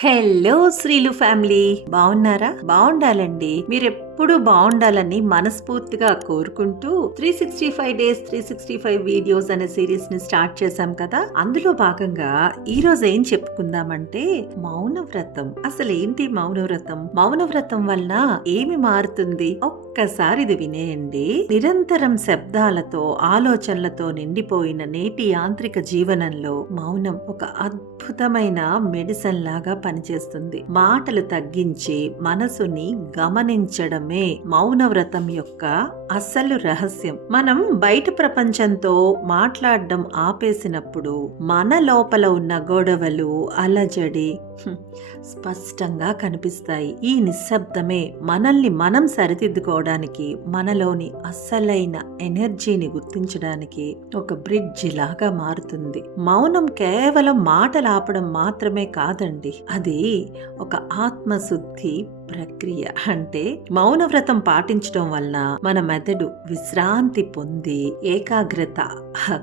Hello శ్రీలు family, బాగున్నారా? బాగుండాలండి. మీరెప్పుడు బాగుండాలని మనస్ఫూర్తిగా కోరుకుంటూ 365 డేస్ 365 వీడియోస్ అనే సిరీస్ ని స్టార్ట్ చేశాం కదా. అందులో భాగంగా ఈ రోజు ఏం చెప్పుకుందామంటే మౌనవ్రతం. అసలు ఏంటి మౌనవ్రతం? మౌనవ్రతం వల్ల ఏమి మారుతుంది? ఒక్కసారి ఇది వినేయండి. నిరంతరం శబ్దాలతో ఆలోచనలతో నిండిపోయిన నేటి యాంత్రిక జీవనంలో మౌనం ఒక అద్భుతమైన మెడిసిన్ లాగా పనిచేస్తుంది. మాటలు తగ్గించి మనసుని గమనించడమే మౌనవ్రతం యొక్క అసలు రహస్యం. మనం బయట ప్రపంచంతో మాట్లాడడం ఆపేసినప్పుడు మన లోపల ఉన్న గొడవలు, అలజడి స్పష్టంగా కనిపిస్తాయి. ఈ నిశ్శబ్దమే మనల్ని మనం సరిదిద్దుకోవడానికి, మనలోని అసలైన ఎనర్జీని గుర్తించడానికి ఒక బ్రిడ్జ్ లాగా మారుతుంది. మౌనం కేవలం మాటలు ఆపడం మాత్రమే కాదండి, అది ఒక ఆత్మశుద్ధి ప్రక్రియ. అంటే మౌనవ్రతం పాటించడం వల్ల మన మెదడు విశ్రాంతి పొంది ఏకాగ్రత,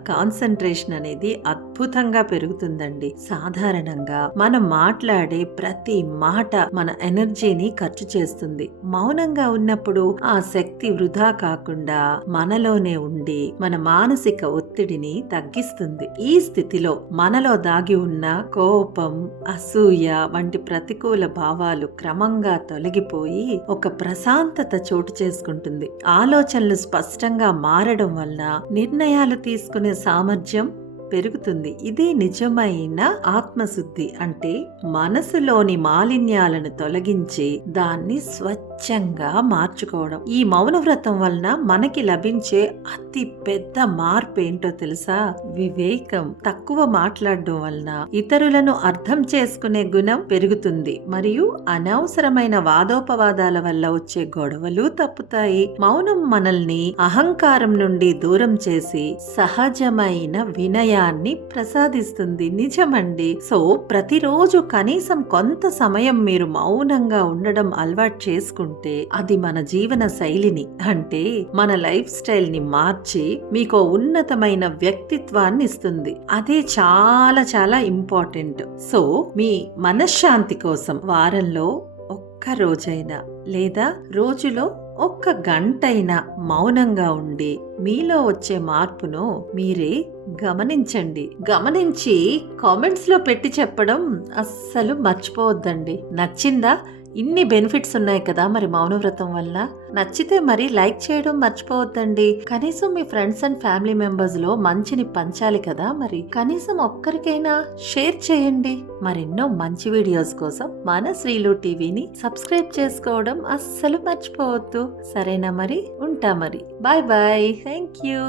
కాన్సంట్రేషన్ అనేది అద్భుతంగా పెరుగుతుందండి. సాధారణంగా మనం మాట్లాడే ప్రతి మాట మన ఎనర్జీని ఖర్చు చేస్తుంది. మౌనంగా ఉన్నప్పుడు ఆ శక్తి వృధా కాకుండా మనలోనే ఉండి మన మానసిక ఒత్తిడిని తగ్గిస్తుంది. ఈ స్థితిలో మనలో దాగి ఉన్న కోపం, అసూయ వంటి ప్రతికూల భావాలు క్రమంగా తొలగిపోయి ఒక ప్రశాంతత చోటు చేసుకుంటుంది. ఆలోచనలు స్పష్టంగా మారడం వల్ల నిర్ణయాలు తీసుకునే సామర్థ్యం పెరుగుతుంది. ఇదే నిజమైన ఆత్మశుద్ధి. అంటే మనసులోని మాలిన్యాలను తొలగించి దాన్ని స్వచ్ఛంగా మార్చుకోవడం. ఈ మౌనవ్రతం వలన మనకి లభించే అతి పెద్ద మార్పు ఏంటో తెలుసా? వివేకం. తక్కువ మాట్లాడడం వలన ఇతరులను అర్థం చేసుకునే గుణం పెరుగుతుంది మరియు అనవసరమైన వాదోపవాదాల వల్ల వచ్చే గొడవలు తప్పుతాయి. మౌనం మనల్ని అహంకారం నుండి దూరం చేసి సహజమైన వినయ ప్రసాదిస్తుంది. నిజమండి. సో ప్రతిరోజు కనీసం కొంత సమయం మీరు మౌనంగా ఉండడం అలవాటు చేసుకుంటే అది మన జీవన శైలిని, అంటే మన లైఫ్ స్టైల్ ని మార్చి మీకు ఉన్నతమైన వ్యక్తిత్వాన్ని ఇస్తుంది. అదే చాలా చాలా ఇంపార్టెంట్. సో మీ మనశ్శాంతి కోసం వారంలో ఒక్క రోజైనా లేదా రోజులో ఒక్క గంటైనా మౌనంగా ఉండి మీలో వచ్చే మార్పును మీరే గమనించి కామెంట్స్ లో పెట్టి చెప్పడం అస్సలు మర్చిపోవద్దండి. నచ్చిందా? ఇన్ని బెనిఫిట్స్ ఉన్నాయి కదా మరి మౌనవ్రతం వల్ల. నచ్చితే మరి లైక్ చేయడం మర్చిపోవద్దండి. కనీసం మీ ఫ్రెండ్స్ అండ్ ఫ్యామిలీ మెంబర్స్ లో మంచిని పంచాలి కదా, మరి కనీసం ఒక్కరికైనా షేర్ చేయండి. మరెన్నో మంచి వీడియోస్ కోసం మన శ్రీలు టీవీని సబ్స్క్రైబ్ చేసుకోవడం అస్సలు మర్చిపోవద్దు. సరేనా మరి? ఉంటా మరి. Bye bye. Thank you.